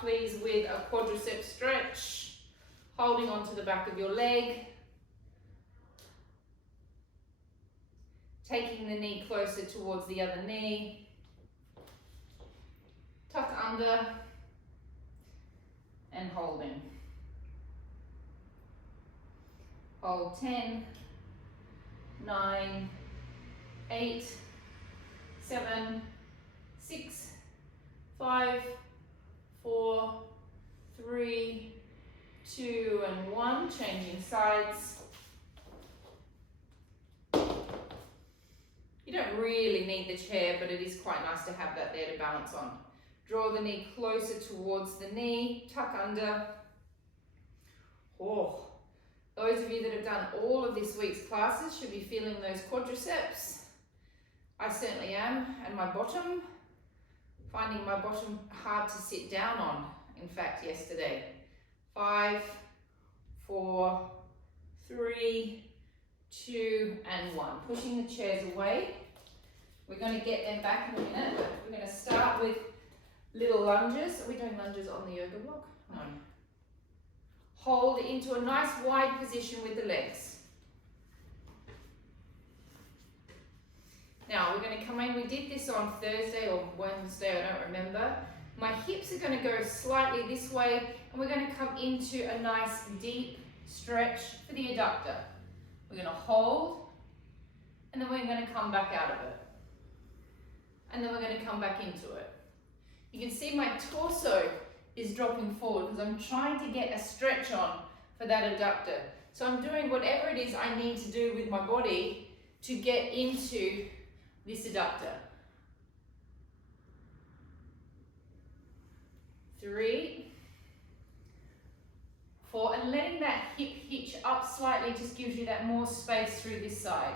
start please with a quadricep stretch, holding onto the back of your leg, taking the knee closer towards the other knee, tuck under and holding. Hold 10, 9, 8, 7, 6, 5, 4, 3, 2, and 1. Changing sides. You don't really need the chair, but it is quite nice to have that there to balance on. Draw the knee closer towards the knee, tuck under. Oh, those of you that have done all of this week's classes should be feeling those quadriceps. I certainly am, and my bottom. Finding my bottom hard to sit down on, in fact, yesterday. 5, 4, 3, 2, and 1. Pushing the chairs away. We're going to get them back in a minute. We're going to start with little lunges. Are we doing lunges on the yoga block? No. Hold into a nice wide position with the legs. Now we're going to come in, we did this on Thursday or Wednesday, I don't remember. My hips are going to go slightly this way and we're going to come into a nice deep stretch for the adductor. We're going to hold and then we're going to come back out of it. And then we're going to come back into it. You can see my torso is dropping forward because I'm trying to get a stretch on for that adductor. So I'm doing whatever it is I need to do with my body to get into this adductor. 3, 4, and letting that hip hitch up slightly just gives you that more space through this side.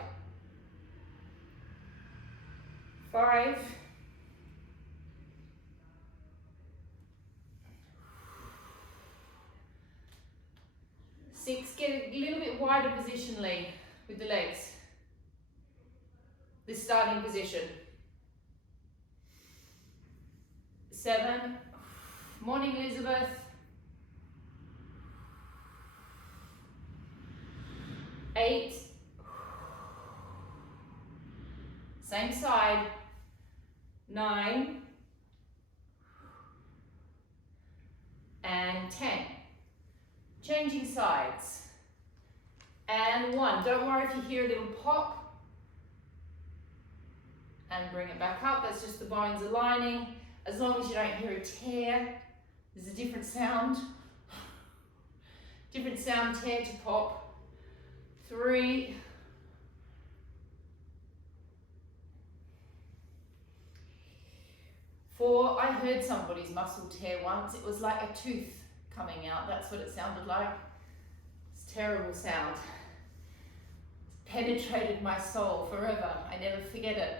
5, 6, get a little bit wider position, Lee, with the legs. The starting position. 7, morning Elizabeth. 8, same side. 9, and 10. Changing sides. And 1. Don't worry if you hear a little pop. And bring it back up. That's just the bones aligning. As long as you don't hear a tear, there's a different sound. Different sound, tear to pop. 3, 4. I heard somebody's muscle tear once. It was like a tooth coming out. That's what it sounded like. It's a terrible sound. It's penetrated my soul forever. I never forget it.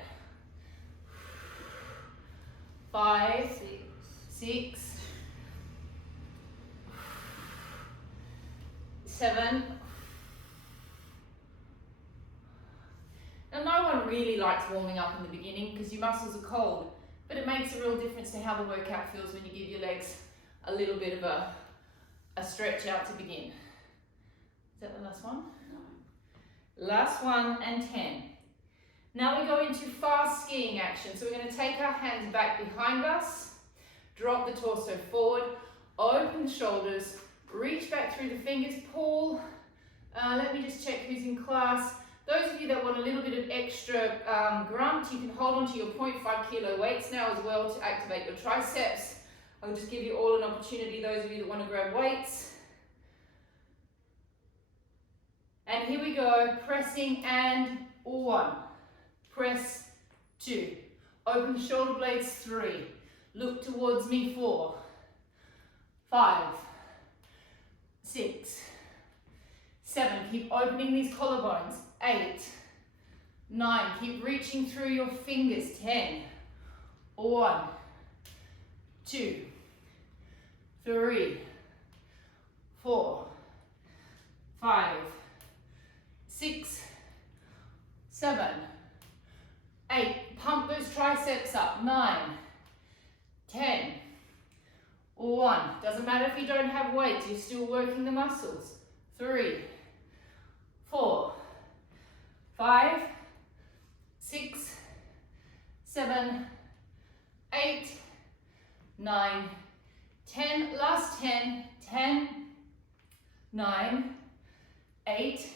5, 6, 7. Now, no one really likes warming up in the beginning because your muscles are cold, but it makes a real difference to how the workout feels when you give your legs a little bit of a stretch out to begin. Is that the last one? No. Last one and 10. Now we go into fast skiing action. So we're going to take our hands back behind us, drop the torso forward, open the shoulders, reach back through the fingers, pull. Let me just check who's in class. Those of you that want a little bit of extra grunt, you can hold on to your 0.5 kilo weights now as well to activate your triceps. I'll just give you all an opportunity, those of you that want to grab weights. And here we go, pressing and 1. Press 2. Open shoulder blades 3. Look towards me 4. 5. 6. 7. Keep opening these collarbones. 8. 9. Keep reaching through your fingers. 10. 1. 2. 3. 4. 5. 6. 7. 8, pump those triceps up. 9, 10, 1, 1. Doesn't matter if you don't have weights, you're still working the muscles. 3, 4, 5, 6, 7, 8, 9, 10. Last 10. 10, 9, 8,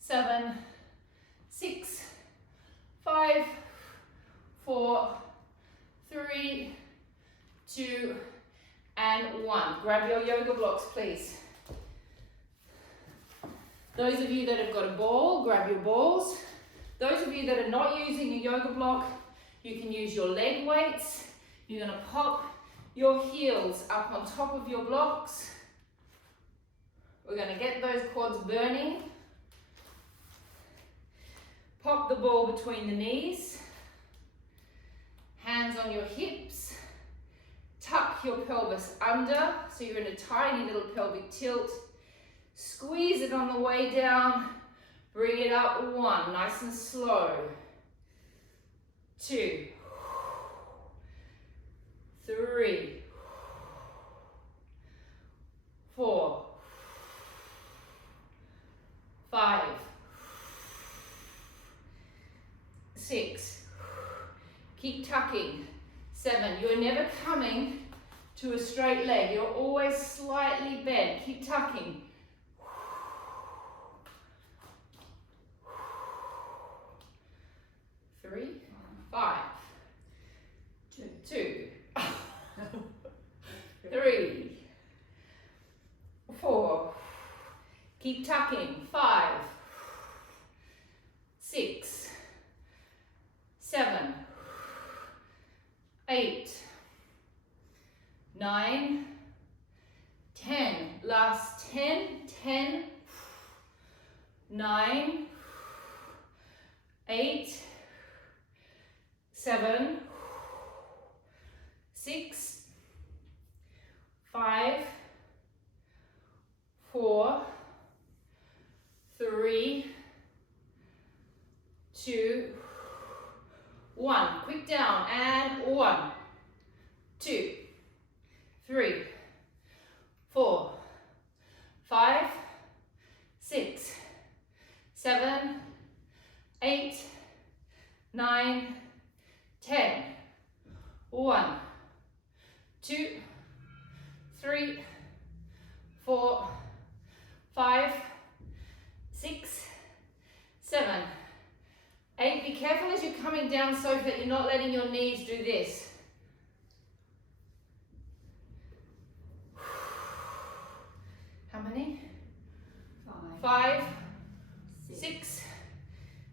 7, 6, 5, 4, 3, 2, and 1. Grab your yoga blocks, please. Those of you that have got a ball, grab your balls. Those of you that are not using a yoga block, you can use your leg weights. You're going to pop your heels up on top of your blocks. We're going to get those quads burning. Pop the ball between the knees. Hands on your hips. Tuck your pelvis under, so you're in a tiny little pelvic tilt. Squeeze it on the way down. Bring it up. 1, nice and slow. 2, 3, 4, 5, 6. Keep tucking. 7. You're never coming to a straight leg. You're always slightly bent. Keep tucking. 3, 5, 2, 3, 4. Keep tucking. 5, 6, 7, 8, 9, 10. Last 10. 10, 9, 8, 7, 6, 5, 4, 3, 2, 1. Quick down and 1, 2, 3, 4, 5, 6, 7, 8, 9, 10. 1, 2, 3, 4, 5, 6, 7, 8. Be careful as you're coming down so that you're not letting your knees do this. How many? 5, 6,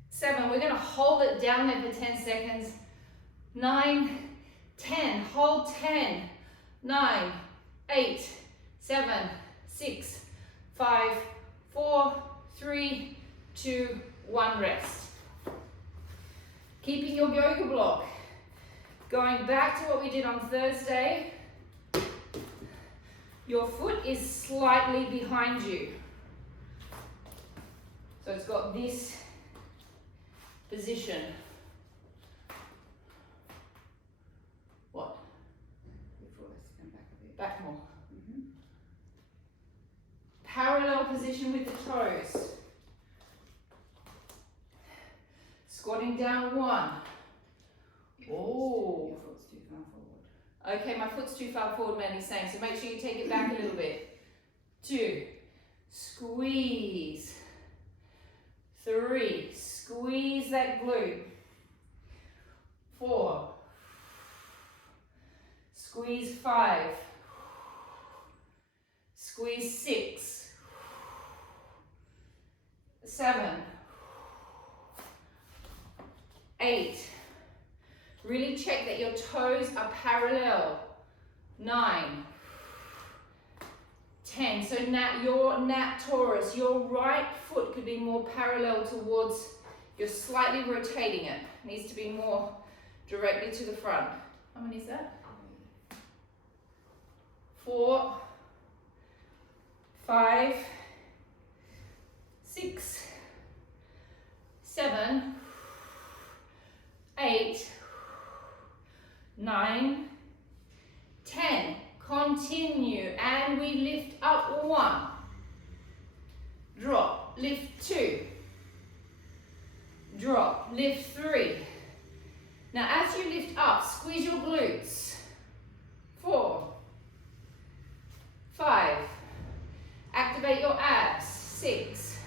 7. We're going to hold it down there for 10 seconds. 9, 10. Hold 10. 9, 8, 7, 6, 5, 4, 3, 2, 1. Rest. Keeping your yoga block. Going back to what we did on Thursday. Your foot is slightly behind you. So it's got this position. What? Back more. Parallel position with the toes. Squatting down. 1. Oh. Your foot's too far forward. Okay, my foot's too far forward, Mandy's saying, so make sure you take it back a little bit. 2. Squeeze. 3. Squeeze that glute. 4. Squeeze 5. Squeeze 6. 7. 8. Really check that your toes are parallel. 9. 10. So your nat torus, your right foot could be more parallel towards, you're slightly rotating it. Needs to be more directly to the front. How many is that? 4, 5, 6, 7, 8, 9, 10. Continue, and we lift up 1. Drop, lift 2. Drop, lift 3. Now as you lift up, squeeze your glutes. 4, 5. Activate your abs. 6,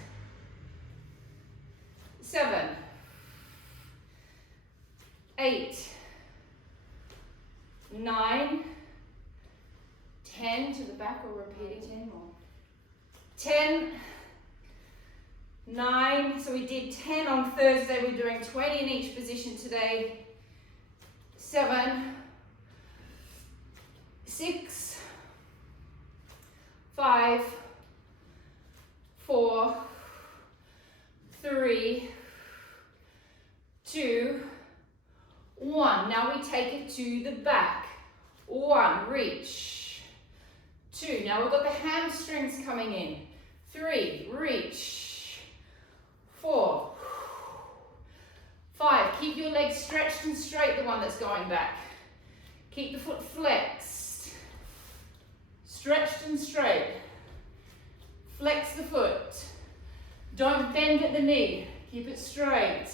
7, 8, 9, 10 to the back, or repeating 10 more. 10, 9, so we did 10 on Thursday, we're doing 20 in each position today. 7, 6, 5, 4, 3, 2, 1. Now we take it to the back. 1, reach. 2, now we've got the hamstrings coming in. 3, reach. 4, 5, keep your legs stretched and straight, the one that's going back. Keep the foot flexed. Stretched and straight. Flex the foot. Don't bend at the knee. Keep it straight.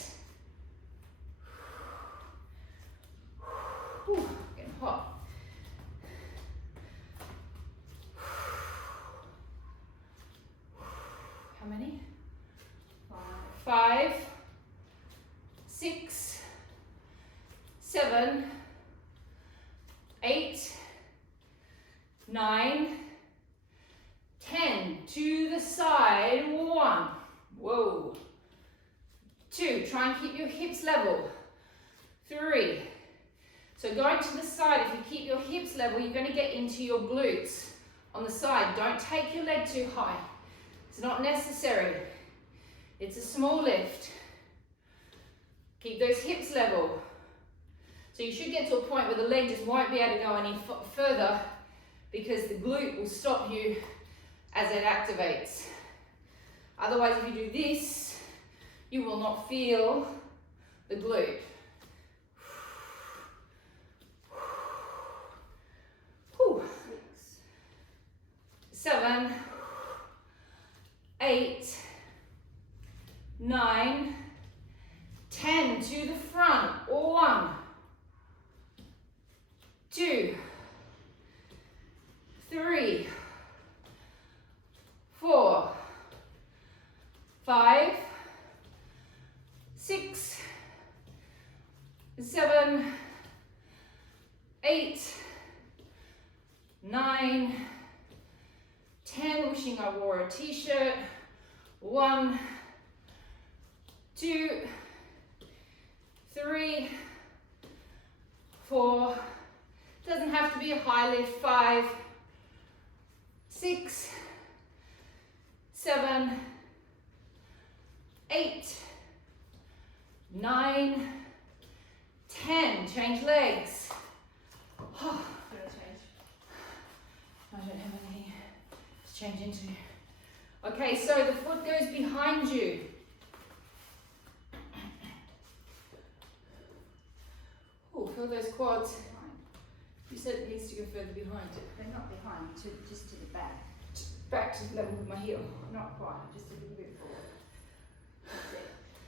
Whew, getting hot. How many? 5, 6, 7, 8, 9, 10. To the side. 1. Whoa. 2. Try and keep your hips level. 3. So going to the side, if you keep your hips level, you're going to get into your glutes on the side. Don't take your leg too high. It's not necessary. It's a small lift. Keep those hips level. So you should get to a point where the leg just won't be able to go any further because the glute will stop you as it activates. Otherwise, if you do this, you will not feel the glute. 7, 8, 9, 10. To the front. 1, 2, 3, 4, 5, 6, 7, 8, 9, 10. Wishing I wore a t-shirt. 1, 2, 3, 4. Doesn't have to be a high lift. 5, 6, 7, 8, 9, 10. Change legs. Oh, I don't have anything to change into. Okay, so the foot goes behind you. Oh, feel those quads. You said it needs to go further behind. They're not behind, just to the back. Back to the level with my heel. Not quite, just a little bit forward.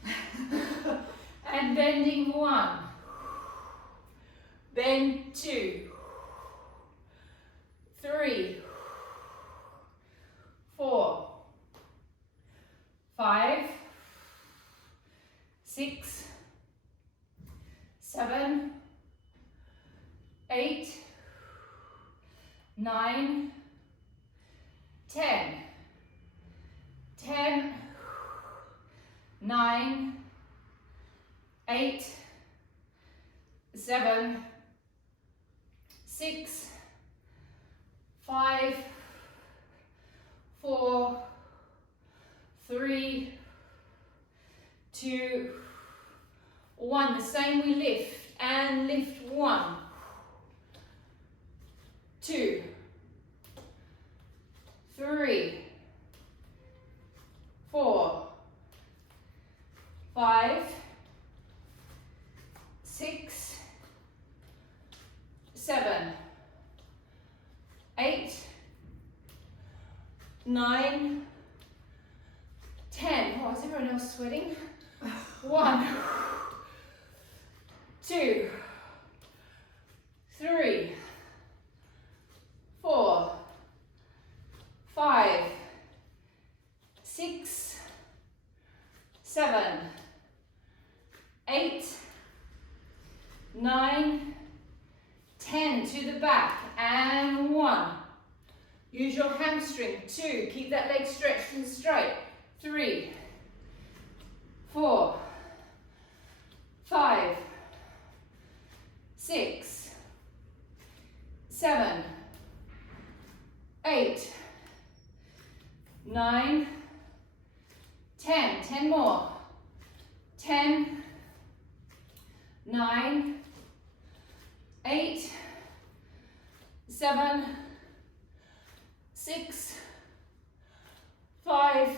That's it. And bending 1. Bend 2. 3. 4. 5. 6. 7. 8. 9. 10. 10. 9. 8. 7. 6. 5. 4. 3. 2. 1. The same we lift. And lift 1. 2. 3. 4. 5. 6. 7. 9, 10. Oh, is everyone else sweating? 1, 2, 3, 4, 5, 6, 7, 8, 9, 10. To the back, and 1. Use your hamstring. 2, keep that leg stretched and straight. 3, 4, 5, 6, 7, 8, 9, 10. 10 more. 10, 9, 8, 7, 6, 5,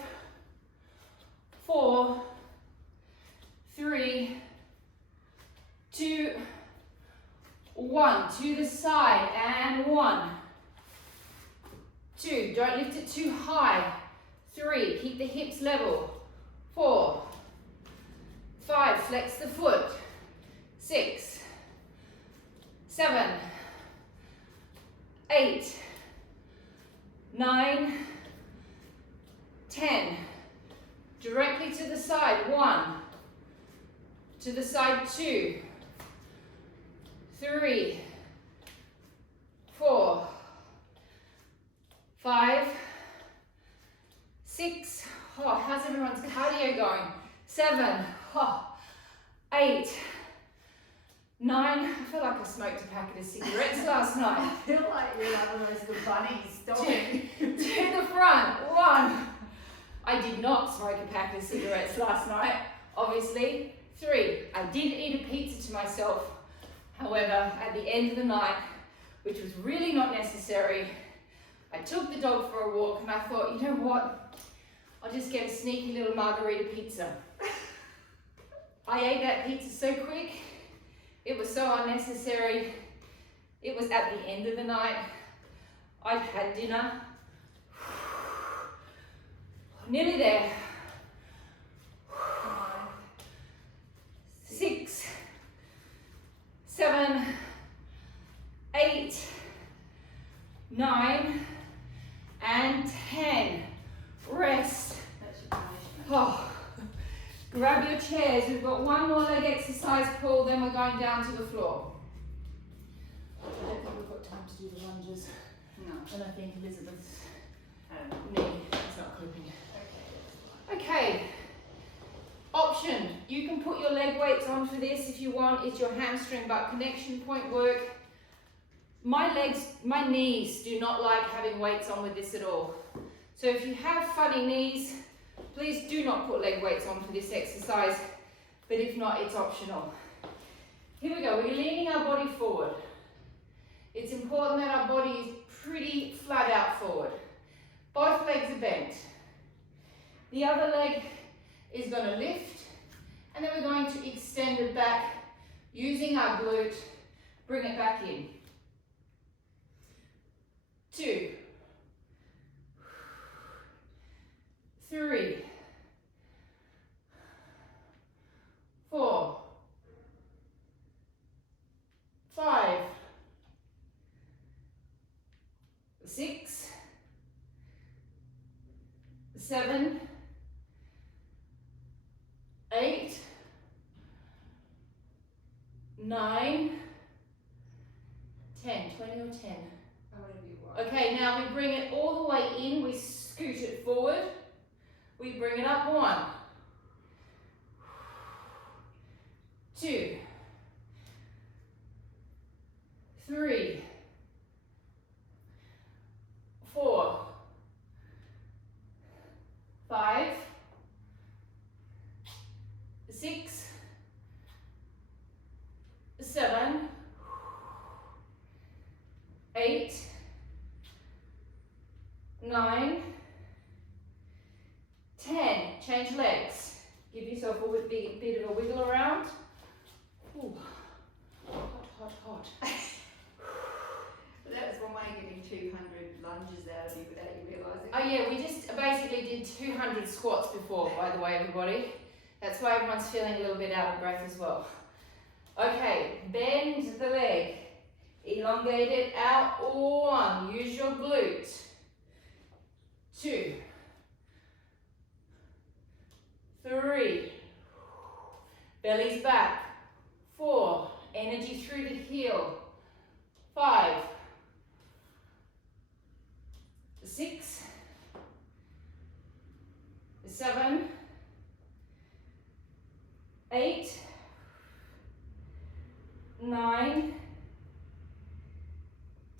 4, 3, 2, 1. To the side, and 1, 2. Don't lift it too high. 3. Keep the hips level. 4, 5. Flex the foot. 6, 7, 8, 9, 10. Directly to the side. 1. To the side. 2, 3, 4, 5, 6. Oh, how's everyone's cardio going? 7, 8, 9. I feel like I smoked a packet of cigarettes last night. I feel like you're like one of those good bunnies. Stopping. To the front. 1. I did not smoke a packet of cigarettes last night, obviously. 3. I did eat a pizza to myself. However, at the end of the night, which was really not necessary, I took the dog for a walk and I thought, you know what? I'll just get a sneaky little margarita pizza. I ate that pizza so quick. It was so unnecessary. It was at the end of the night. I'd had dinner. Nearly there. 6, 7, 8, 9, and 10. Rest. That's your punishment. Oh. Grab your chairs. We've got one more leg exercise, Paul, then we're going down to the floor. I don't think we've got time to do the lunges. No. And I think Elizabeth's knee is not coping. Okay. Option. You can put your leg weights on for this if you want. It's your hamstring butt connection point work. My knees do not like having weights on with this at all. So if you have funny knees, please do not put leg weights on for this exercise, but if not, it's optional. Here we go, we're leaning our body forward. It's important that our body is pretty flat out forward. Both legs are bent. The other leg is going to lift, and then we're going to extend it back using our glute, bring it back in. 2, 3, 4, 5, 6, 7, 8, 9, 10. 20 or 10? Whatever you want. Okay, now we bring it all the way in, we scoot it forward, we bring it up. 1, 2, 3, 4, 5, 6, 7, 8, 9, 10. Change legs. Give yourself a bit of a wiggle around. Ooh. Hot, hot, hot. But that was one way of getting 200 lunges out of you without you realising. Oh yeah, we just basically did 200 squats before, by the way, everybody. That's why everyone's feeling a little bit out of breath as well. Okay, bend the leg. Elongate it out. 1, use your glute. 2, 3, belly's back. 4, energy through the heel. 5, 6, 7, 8, 9,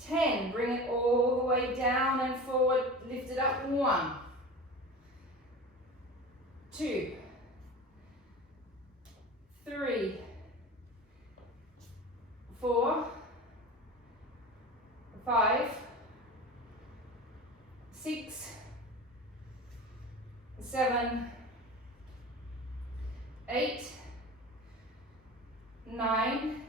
10. Bring it all the way down and forward. Lift it up. 1, 2, 3, 4, 5, 6, 7, 8, 9,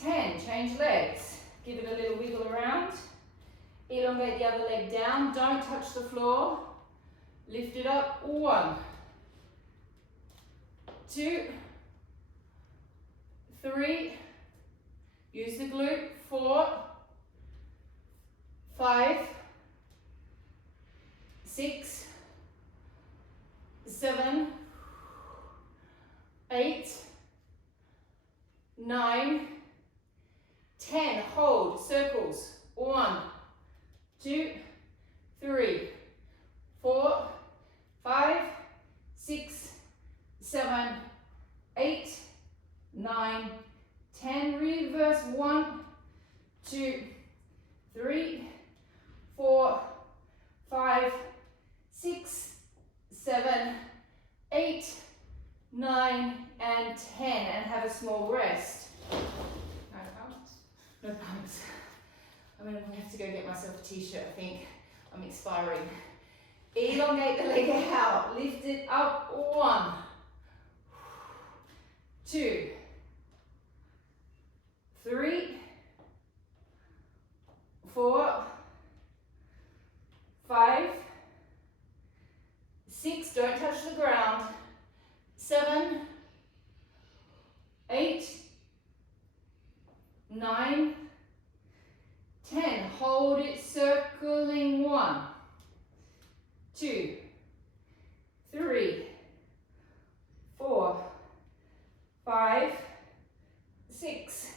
10. Change legs. Give it a little wiggle around. Elongate the other leg down. Don't touch the floor. Lift it up. 1, 2, 3. Use the glute. 4, 5, 6, 7, 8, 9, 10. Hold. Circles. 1, 2, 3, 4, 5, 6, 7, 8, 9, 10. Reverse. 1, 2, 3, 4, 5, 6, 7, 8, 9, and 10. And have a small rest. No pumps. No pumps. I'm going to have to go get myself a t-shirt, I think. I'm expiring. Elongate the leg out. Lift it up. 1, 2, 3, 4, 5, 6, don't touch the ground. 7, 8, 9, 10. Hold it, circling. 1, 2, 3, 4, 5, 6,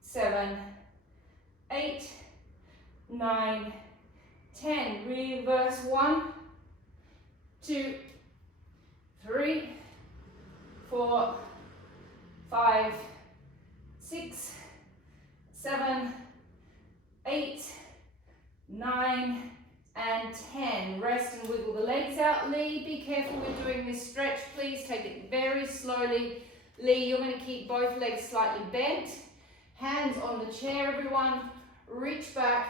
7, 8, 9, 10. Reverse. 1, 2, 3, 4, 5, 6, 7, 8, 9, and 10. Rest and wiggle the legs out. Lee, be careful with doing this stretch. Please take it very slowly. Lee, you're going to keep both legs slightly bent. Hands on the chair, everyone. Reach back.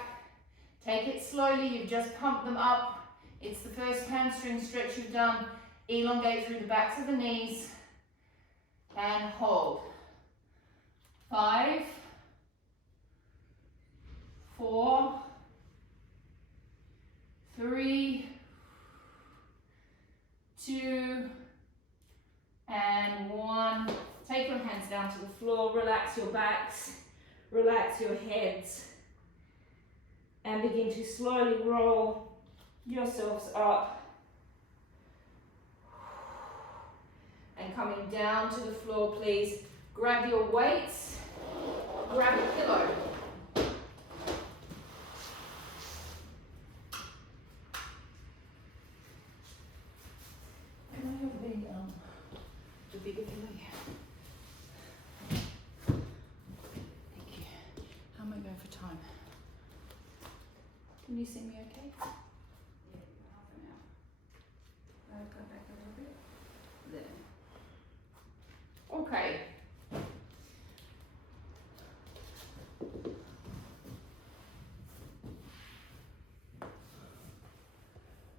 Take it slowly. You've just pumped them up. It's the first hamstring stretch you've done. Elongate through the backs of the knees. And hold. 5, 4, 3, 2, and 1. Take your hands down to the floor. Relax your backs. Relax your heads. And begin to slowly roll yourselves up. And coming down to the floor, please. Grab your weights. Grab a pillow. Can I have the bigger pillow? Yeah. Thank you. How am I going for time? Can you see me okay? Yeah, half an hour. Go back a little bit. There. Okay.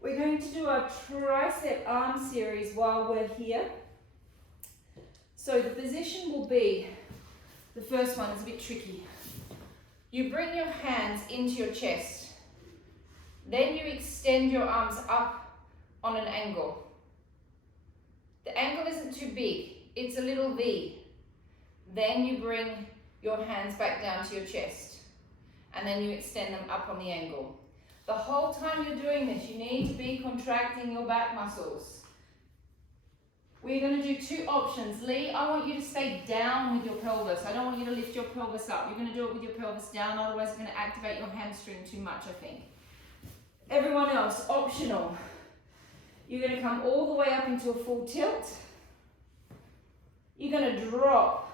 We're going to do our Tricep Arm Series while we're here. So the position will be, the first one is a bit tricky. You bring your hands into your chest. Then you extend your arms up on an angle. The angle isn't too big, it's a little V. Then you bring your hands back down to your chest. And then you extend them up on the angle. The whole time you're doing this, you need to be contracting your back muscles. We're going to do two options. Lee, I want you to stay down with your pelvis. I don't want you to lift your pelvis up. You're going to do it with your pelvis down, otherwise it's going to activate your hamstring too much, I think. Everyone else, optional. You're going to come all the way up into a full tilt. You're going to drop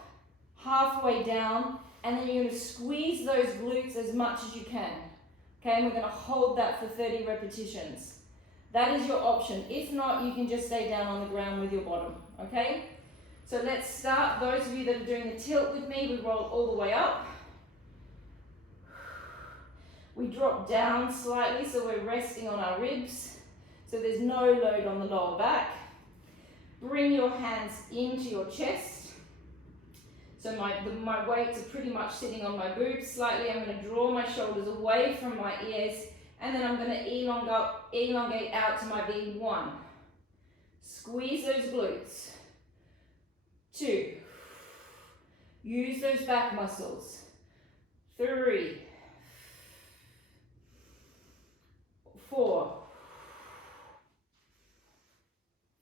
halfway down, and then you're going to squeeze those glutes as much as you can. Okay, and we're going to hold that for 30 repetitions. That is your option. If not, you can just stay down on the ground with your bottom. Okay? So let's start. Those of you that are doing the tilt with me, we roll all the way up. We drop down slightly, so we're resting on our ribs. So there's no load on the lower back. Bring your hands into your chest. So my weights are pretty much sitting on my boobs slightly. I'm going to draw my shoulders away from my ears, and then I'm going to elongate out to my V1. Squeeze those glutes. 2. Use those back muscles. 3. 4.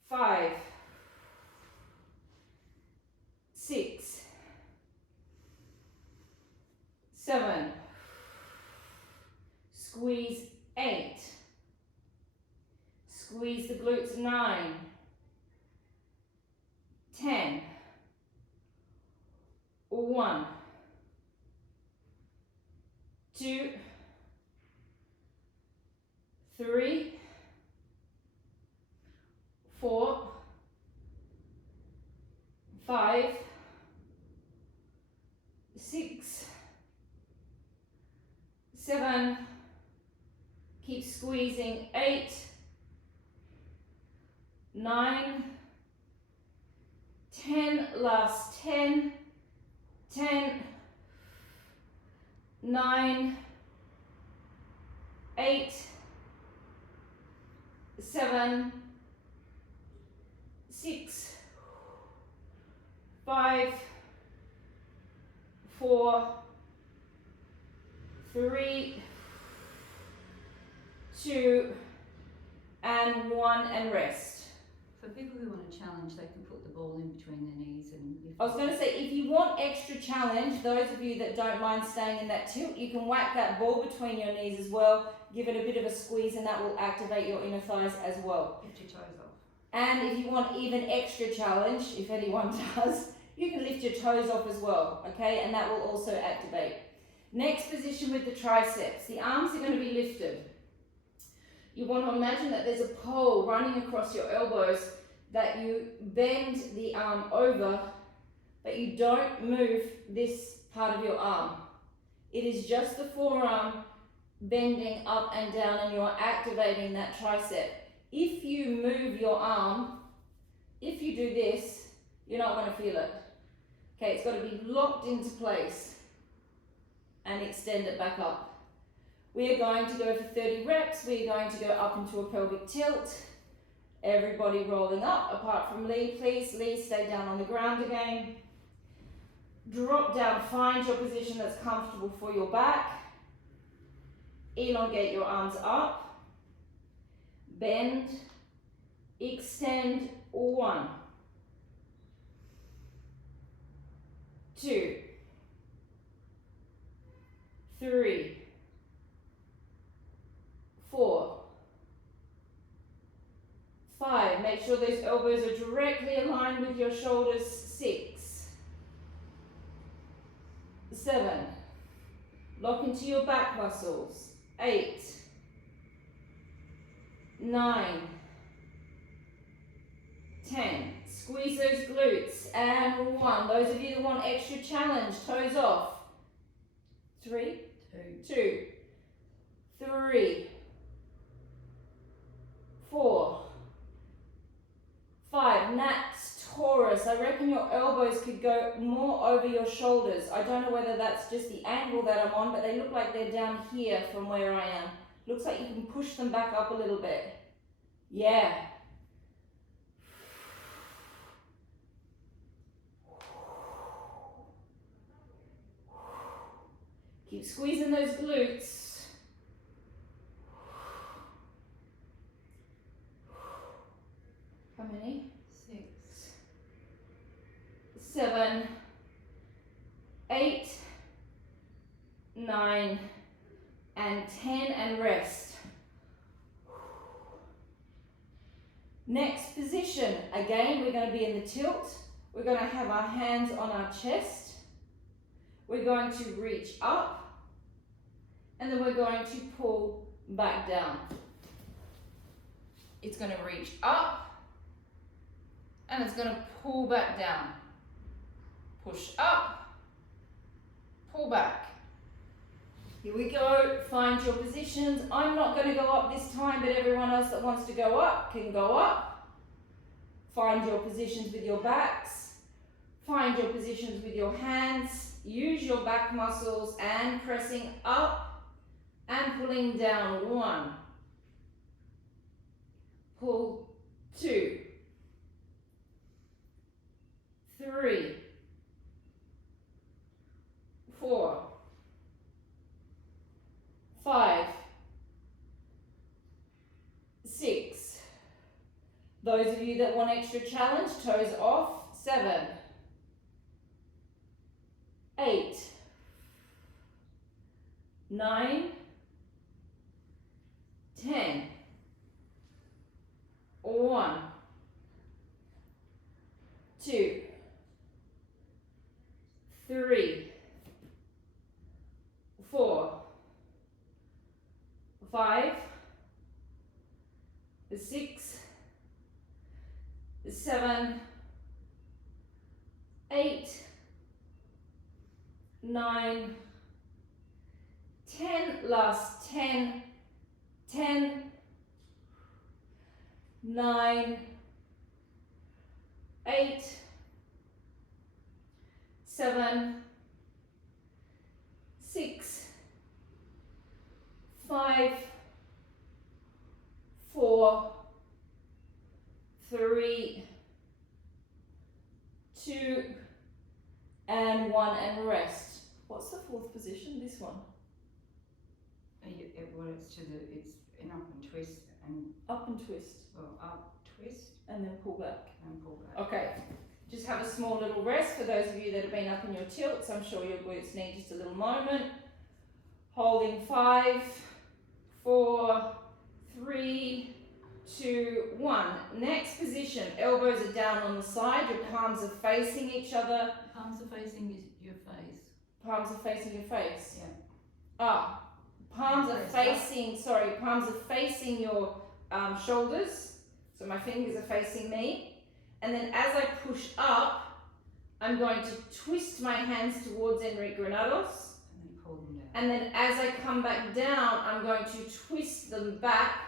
5. 6. 7. Squeeze 8. Squeeze the glutes 9. 10. 1. 2. 3. 4. 5. 6. 7. Keep squeezing. 8. 9. 10. Last 10. 10. 9. 8. 7. 6. 5. 4. 3, 2, and 1, and rest. For people who want to challenge, they can put the ball in between their knees and lift. I was going to say, if you want extra challenge, those of you that don't mind staying in that tilt, you can whack that ball between your knees as well. Give it a bit of a squeeze, and that will activate your inner thighs as well. Lift your toes off. And if you want even extra challenge, if anyone does, you can lift your toes off as well, okay? And that will also activate. Next position with the triceps. The arms are going to be lifted. You want to imagine that there's a pole running across your elbows, that you bend the arm over, but you don't move this part of your arm. It is just the forearm bending up and down, and you're activating that tricep. If you move your arm, if you do this, you're not going to feel it. Okay, it's got to be locked into place and extend it back up. We are going to go for 30 reps. We are going to go up into a pelvic tilt. Everybody rolling up, apart from Lee, please. Lee, stay down on the ground again. Drop down, find your position that's comfortable for your back. Elongate your arms up. Bend, extend, 1. 2. 3. 4. 5. Make sure those elbows are directly aligned with your shoulders. 6. 7. Lock into your back muscles. 8. 9. 10. Squeeze those glutes. And 1. Those of you that want extra challenge, toes off. 3. 2. 3. 4. 5. And that's Taurus. I reckon your elbows could go more over your shoulders. I don't know whether that's just the angle that I'm on, but they look like they're down here from where I am. Looks like you can push them back up a little bit. Yeah. Keep squeezing those glutes. How many? 6, 7, 8, 9, and 10, and rest. Next position, again, we're going to be in the tilt. We're going to have our hands on our chest. We're going to reach up, and then we're going to pull back down. It's going to reach up, and it's going to pull back down. Push up, pull back. Here we go, find your positions. I'm not going to go up this time, but everyone else that wants to go up can go up. Find your positions with your backs. Find your positions with your hands. Use your back muscles and pressing up and pulling down. 1. Pull. 2. 3. 4. 5. 6. Those of you that want extra challenge, toes off. 7. 8. 9. 10. 1. 2. 3. 4. 5. 6. 7. 8. 9. 10. Last 10. 10. 9. 8. 7. 6. 5. 4. 3. 2. And 1, and rest. What's the 4th position? This one. Well, it's an up and twist, and Up and twist. well, up, twist, And then pull back. and pull back. Okay. Just have a small little rest for those of you that have been up in your tilts. I'm sure your glutes need just a little moment. Holding 5, 4, 3, 2, 1. Next position. Elbows are down on the side. Your palms are facing each other. Palms are facing your face. Palms are facing your face. Yeah. Ah. Palms are facing your shoulders. So my fingers are facing me. And then as I push up, I'm going to twist my hands towards Enrique Granados. And then pull them down. And then as I come back down, I'm going to twist them back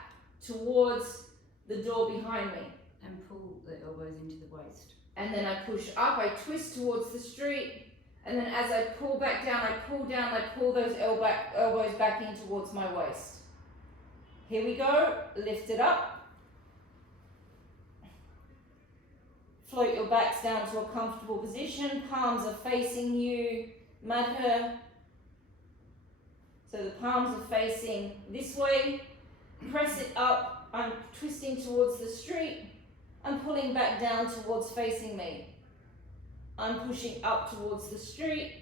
towards the door behind me. And pull the elbows into the waist. And then I push up, I twist towards the street. And then as I pull back down, I pull those elbows back in towards my waist. Here we go, lift it up. Float your backs down to a comfortable position. Palms are facing you, Madhur. So the palms are facing this way. Press it up. I'm twisting towards the street. I'm pulling back down towards facing me. I'm pushing up towards the street.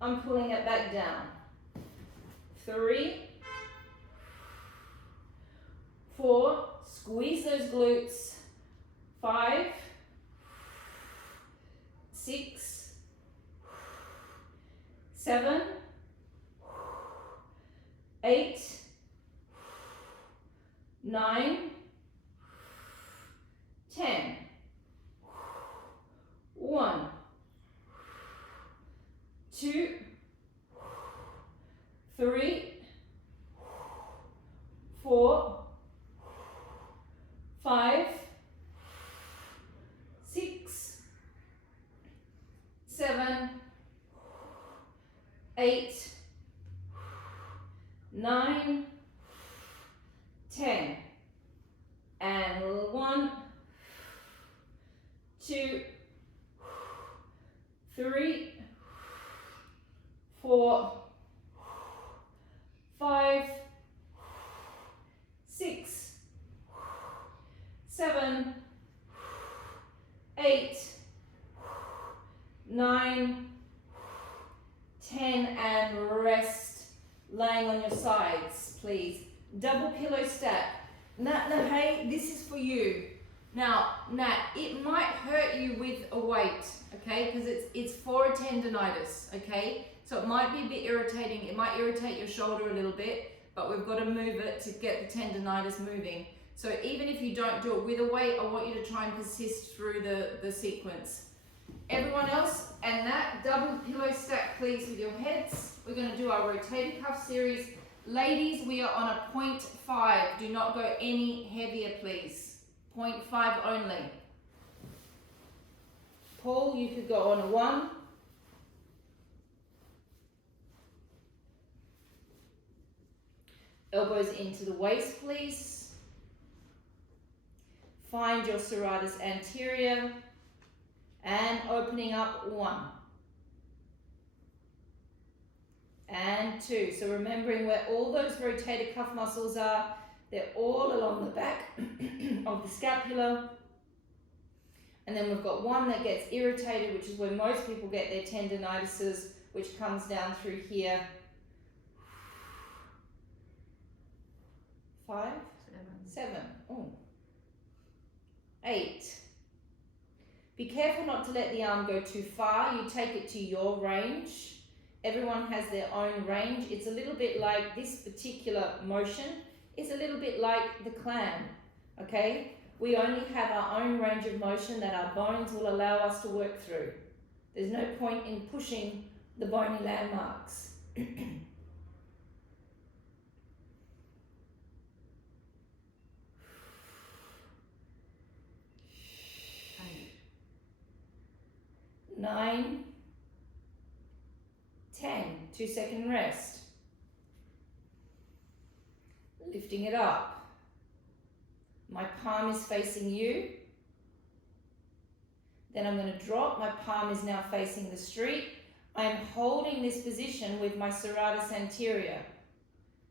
I'm pulling it back down. 3, 4, squeeze those glutes. 5, 6, 7, 8, 9, 10. 1, 2, 3, 4, 5, 6, 9, 10. And 1, 2, 3, 4, 5, 6, 7, 8, 9, 10, and rest, laying on your sides, please. Double pillow stack. Nat, hey, this is for you. Now, Nat, it might hurt you with a weight, okay? Because it's for a tendonitis, okay? So it might be a bit irritating. It might irritate your shoulder a little bit, but we've got to move it to get the tendonitis moving. So even if you don't do it with a weight, I want you to try and persist through the sequence. Everyone else, and that double pillow stack, please, with your heads. We're going to do our rotator cuff series. Ladies, we are on a 0.5. Do not go any heavier, please. 0.5 only. Paul, you could go on a 1. Elbows into the waist, please. Find your serratus anterior and opening up 1. And 2. So remembering where all those rotator cuff muscles are, they're all along the back of the scapula. And then we've got 1 that gets irritated, which is where most people get their tendinitises, which comes down through here. 5, 7, oh. 8. Be careful not to let the arm go too far. You take it to your range. Everyone has their own range. It's a little bit like this particular motion. It's a little bit like the clam, okay? We only have our own range of motion that our bones will allow us to work through. There's no point in pushing the bony landmarks. 9, 10, 2-second rest. Lifting it up. My palm is facing you. Then I'm going to drop. My palm is now facing the street. I am holding this position with my serratus anterior.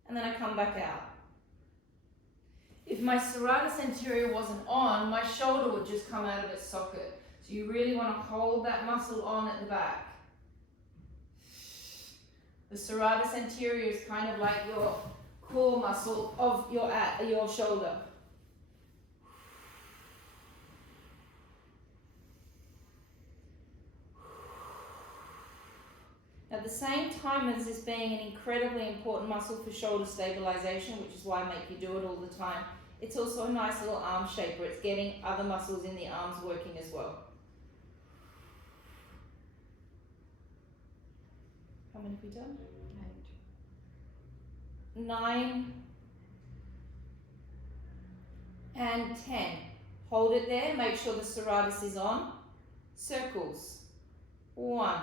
And then I come back out. If my serratus anterior wasn't on, my shoulder would just come out of its socket. So you really want to hold that muscle on at the back. The serratus anterior is kind of like your core muscle of your shoulder. At the same time as this being an incredibly important muscle for shoulder stabilization, which is why I make you do it all the time, it's also a nice little arm shaper. It's getting other muscles in the arms working as well. How many have we done? 8. 9 and 10. Hold it there. Make sure the serratus is on. Circles. 1,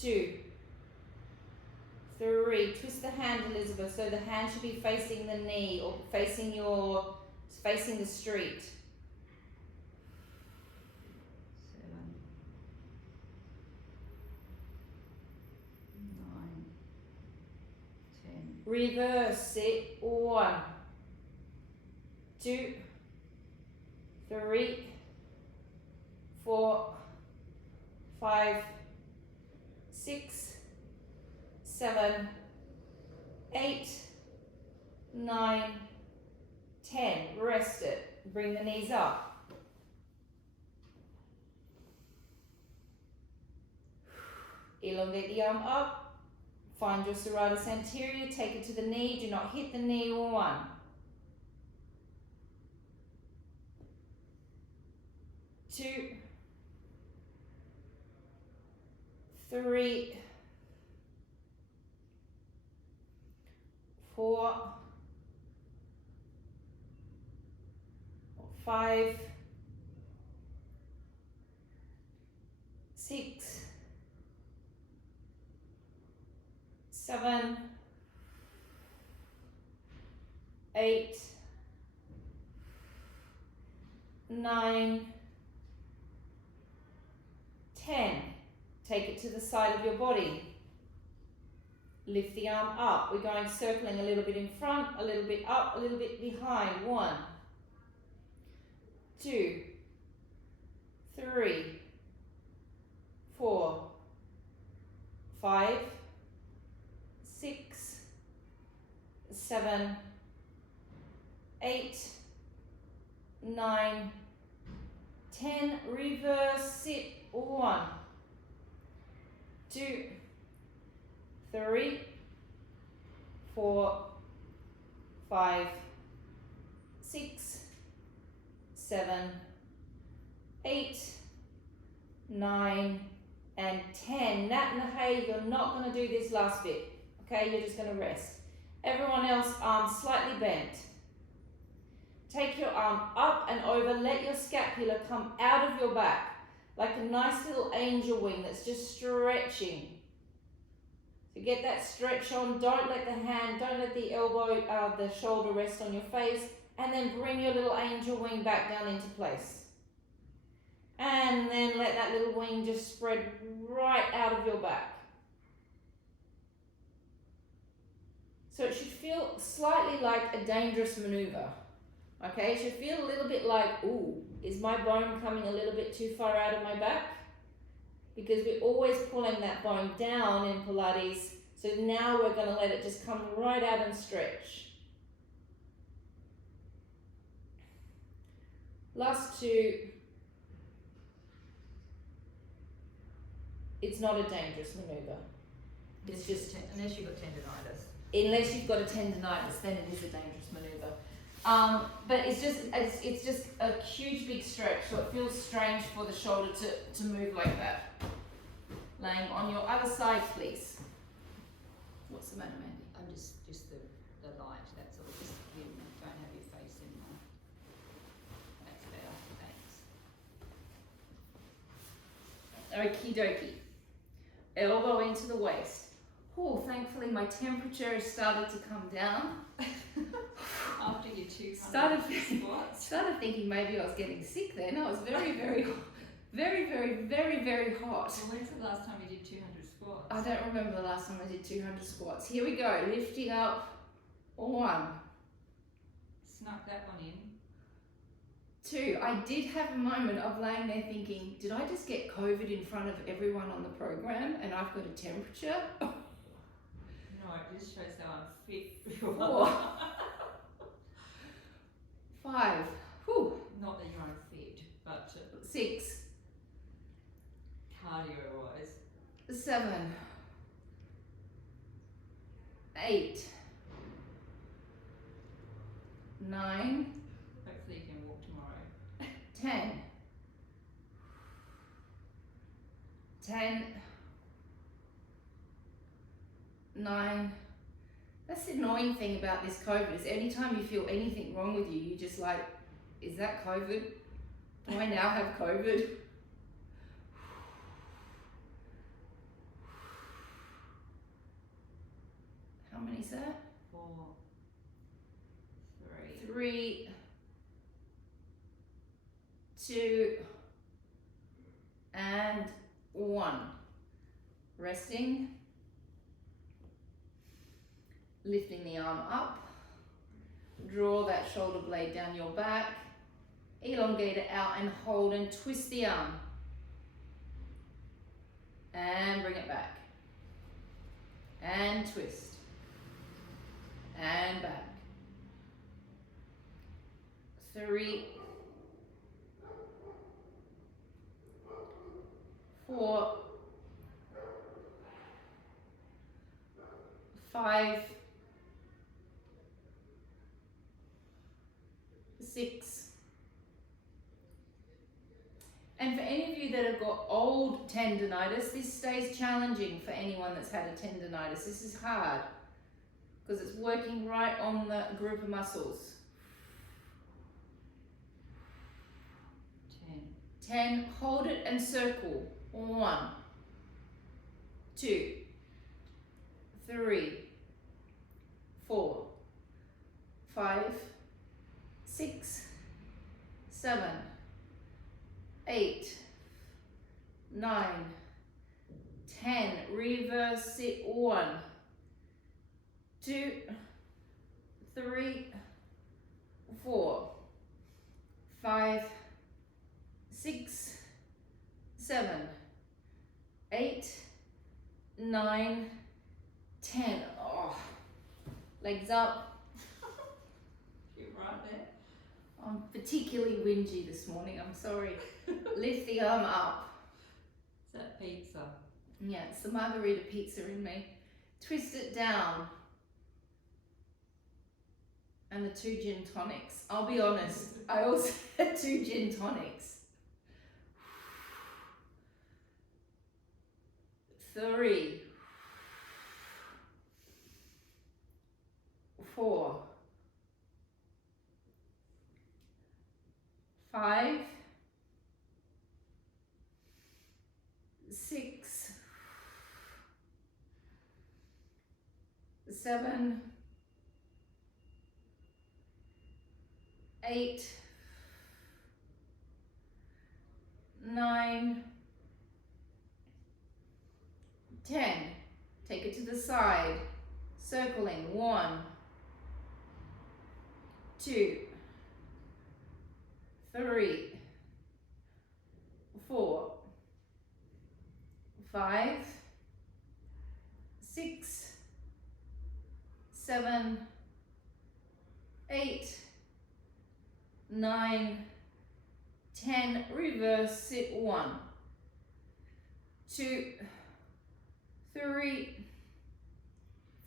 2, 3. Twist the hand, Elizabeth, so the hand should be facing the knee or facing the street. 7, 9, 10. Reverse it. 1, 2, 3, 4, 5, 6, 7, 8, 9, 10. Rest it. Bring the knees up. Elongate the arm up. Find your serratus anterior. Take it to the knee. Do not hit the knee. 1. 2, 3, 4, 5, 6, 7, 8, 9, 10. Take it to the side of your body. Lift the arm up. We're going circling a little bit in front, a little bit up, a little bit behind. 1, 2, 3, 4, 5, 6, 7, 8, 9, 10. Reverse sit. 1, 2, 3, 4, 5, 6, 7, 8, 9, and 10. Nat and Hey, you're not going to do this last bit. Okay, you're just going to rest. Everyone else, arms slightly bent. Take your arm up and over. Let your scapula come out of your back like a nice little angel wing that's just stretching. So get that stretch on. Don't let the hand, don't let the elbow, the shoulder rest on your face. And then bring your little angel wing back down into place. And then let that little wing just spread right out of your back. So it should feel slightly like a dangerous maneuver. Okay, it should feel a little bit like, ooh, is my bone coming a little bit too far out of my back? Because we're always pulling that bone down in Pilates. So now we're going to let it just come right out and stretch. Last two. It's not a dangerous maneuver. It's just unless you've got tendonitis. Unless you've got a tendonitis, then it is a dangerous maneuver. But it's just a huge big stretch, so it feels strange for the shoulder to move like that. Laying on your other side, please. What's the matter, Mandy? I'm just the light, that's all. Just you don't have your face in there. That's better, thanks. Okie dokie. Elbow into the waist. Oh, thankfully my temperature has started to come down. After your 200 squats. Started thinking maybe I was getting sick then. I was very, very hot. Well, when's the last time you did 200 squats? I don't remember the last time I did 200 squats. Here we go. Lifting up. 1. Snuck that one in. 2. I did have a moment of laying there thinking, did I just get COVID in front of everyone on the program and I've got a temperature? No, it just shows how unfit you 4. 5. Whew. Not that you're unfit, but 6. cardio-wise. 7. 8. 9. Hopefully you can walk tomorrow. 10. 10. 9. That's the annoying thing about this COVID is anytime you feel anything wrong with you, you just like, is that COVID? Do I now have COVID? How many is that? 4, 3. 3, 2, and 1. Resting. Lifting the arm up. Draw that shoulder blade down your back. Elongate it out and hold and twist the arm. And bring it back. And twist. And back. 3, 4, 5, 6. And for any of you that have got old tendonitis, this stays challenging for anyone that's had a tendonitis. This is hard because it's working right on the group of muscles. 10. Hold it and circle. 1, 2, 3, 4, 5, 6, 7, 8, 9, 10. Reverse it. 1, 2, 3, 4, 5, 6, 7, 8, 9, 10. Oh, legs up. You're right there. I'm particularly whingy this morning, I'm sorry. Lift the arm up. Is that pizza? Yeah, it's the margarita pizza in me. Twist it down. And the 2 gin tonics. I'll be honest, I also had 2 gin tonics. 3, 4, 5, 6, 7, 8, 9, 10. Take it to the side, circling. 1, 2, 3, 4, 5, 6, 7, 8, 9, 10. Reverse, sit. 1, 2, 3,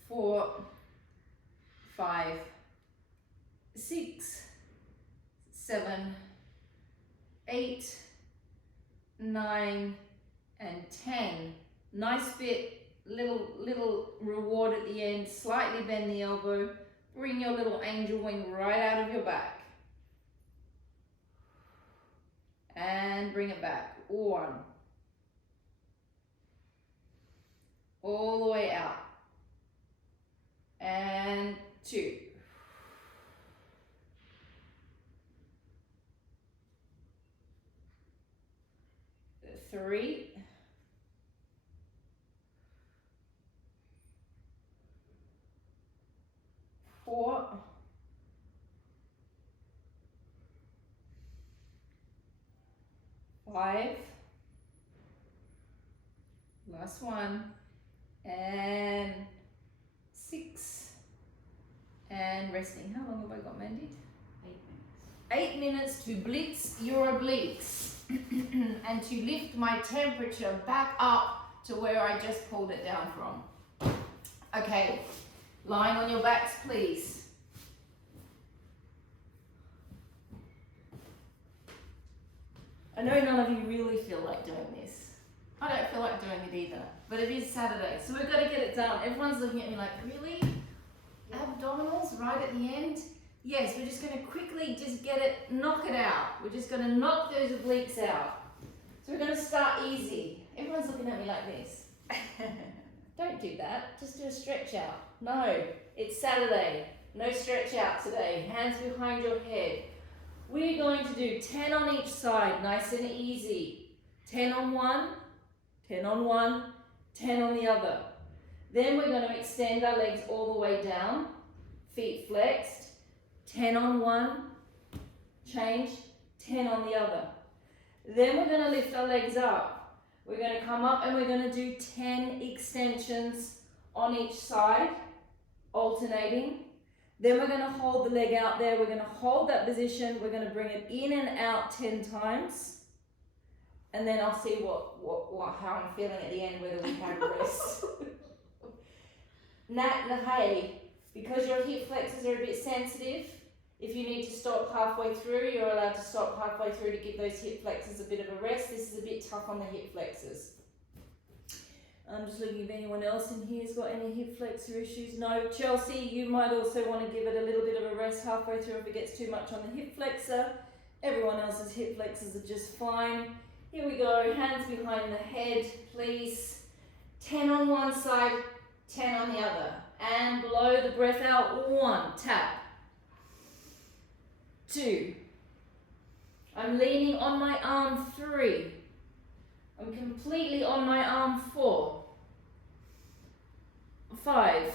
4, 5, 6, 7, 8, 9, and 10. Nice bit, little reward at the end. Slightly bend the elbow. Bring your little angel wing right out of your back. And bring it back. 1. All the way out. And 2. 3. 4. 5. Last one. And 6. And resting. How long have I got, Mandy? 8 minutes to blitz your obliques and to lift my temperature back up to where I just pulled it down from. Okay, lying on your backs, please. I know none of you really feel like doing this. I don't feel like doing it either, but it is Saturday, so we've got to get it done. Everyone's looking at me like, really? Abdominals right at the end? Yes, we're just going to quickly just get it, knock it out. We're just going to knock those obliques out. So we're going to start easy. Everyone's looking at me like this. Don't do that. Just do a stretch out. No, it's Saturday. No stretch out today. Hands behind your head. We're going to do 10 on each side, nice and easy. 10 on one, 10 on one, 10 on the other. Then we're going to extend our legs all the way down, feet flexed. 10 on one, change, 10 on the other. Then we're going to lift our legs up. We're going to come up and we're going to do 10 extensions on each side, alternating. Then we're going to hold the leg out there. We're going to hold that position. We're going to bring it in and out 10 times. And then I'll see how I'm feeling at the end, whether we have rest. Hey, because your hip flexors are a bit sensitive, if you need to stop halfway through, you're allowed to stop halfway through to give those hip flexors a bit of a rest. This is a bit tough on the hip flexors. I'm just looking if anyone else in here has got any hip flexor issues. No, Chelsea, you might also want to give it a little bit of a rest halfway through if it gets too much on the hip flexor. Everyone else's hip flexors are just fine. Here we go, hands behind the head, please. 10 on one side, 10 on the other. And blow the breath out. 1, tap. 2. I'm leaning on my arm. 3. I'm completely on my arm. 4. 5.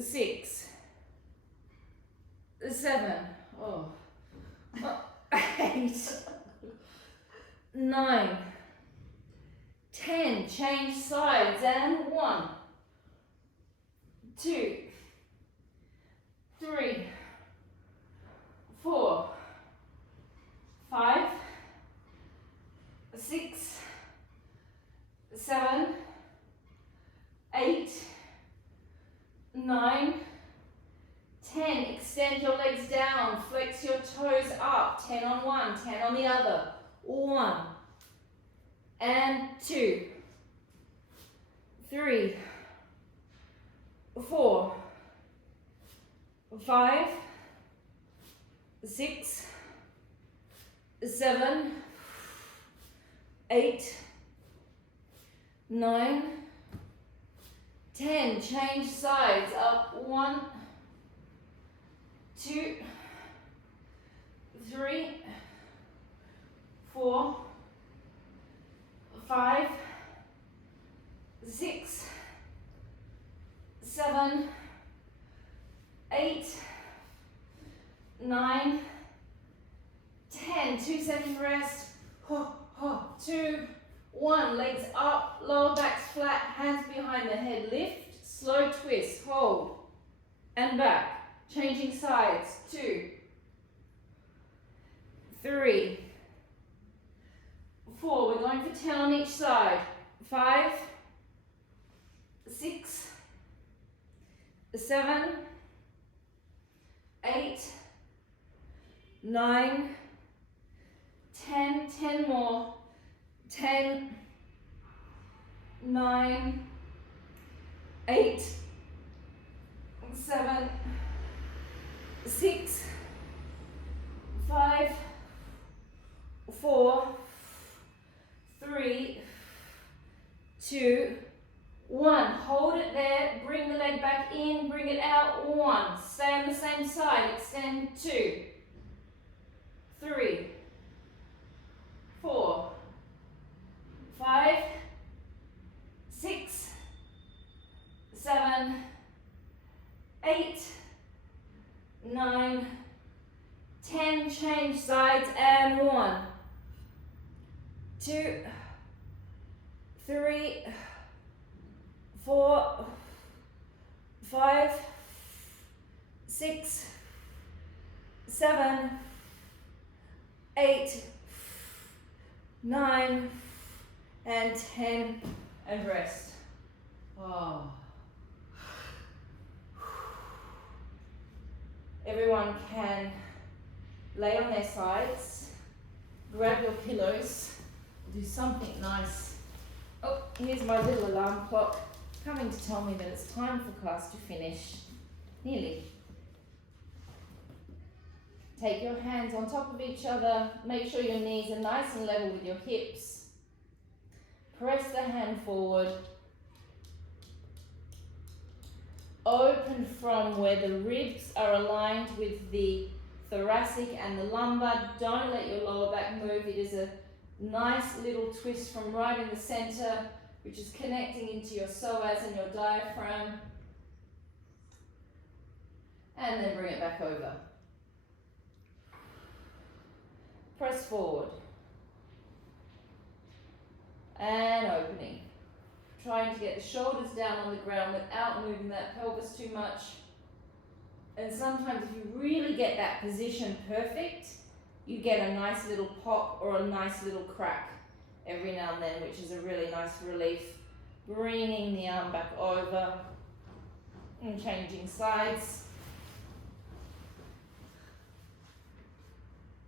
6. 7. 8. 9. 10. Change sides and 1. 2. 3. 4. 5. 6. 7. 8. 9. 10. Extend your legs down. Flex your toes up. 10 on one, 10 on the other. 1. And 2. 3. 4. 5. 6. 7. 8. 9. 10. Change sides. Up. 1. 2. 3. 4. 5. 6. 7. 8. 9. 10. 2-second rest. 2. 1. Legs up. Lower back's flat. Hands behind the head. Lift. Slow twist. Hold. And back. Changing sides. 2. 3. 4. We're going for 10 on each side. 5. 6. 7. 8. 9. 10. 10 more. 10. 9. 8. 7. 6. 5. 4. 3. 2. 1. Hold it there. Bring the leg back in. Bring it out. 1. Stay on the same side. Extend. 2. 3. 4. 5. 6. 7. 8. 9. 10. Change sides and 1. 2. 3. 4. 5. 6. 7. 8. 9. And 10. And rest. Oh. Everyone can lay on their sides, grab your pillows, do something nice. Oh, here's my little alarm clock coming to tell me that it's time for class to finish. Nearly. Take your hands on top of each other. Make sure your knees are nice and level with your hips. Press the hand forward. Open from where the ribs are aligned with the thoracic and the lumbar. Don't let your lower back move. It is a nice little twist from right in the center, which is connecting into your psoas and your diaphragm. And then bring it back over. Press forward. And opening. Trying to get the shoulders down on the ground without moving that pelvis too much. And sometimes if you really get that position perfect, you get a nice little pop or a nice little crack every now and then, which is a really nice relief. Bringing the arm back over and changing sides.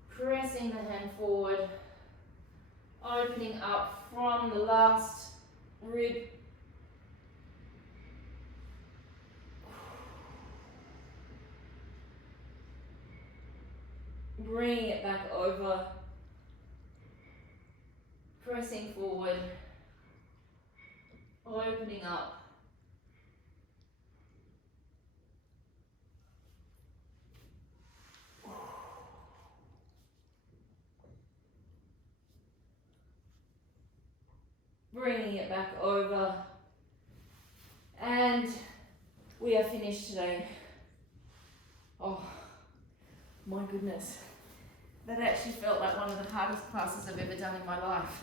Pressing the hand forward, opening up from the last rib. Bringing it back over, pressing forward, opening up. Bringing it back over, and we are finished today. Oh my goodness, that actually felt like one of the hardest classes I've ever done in my life.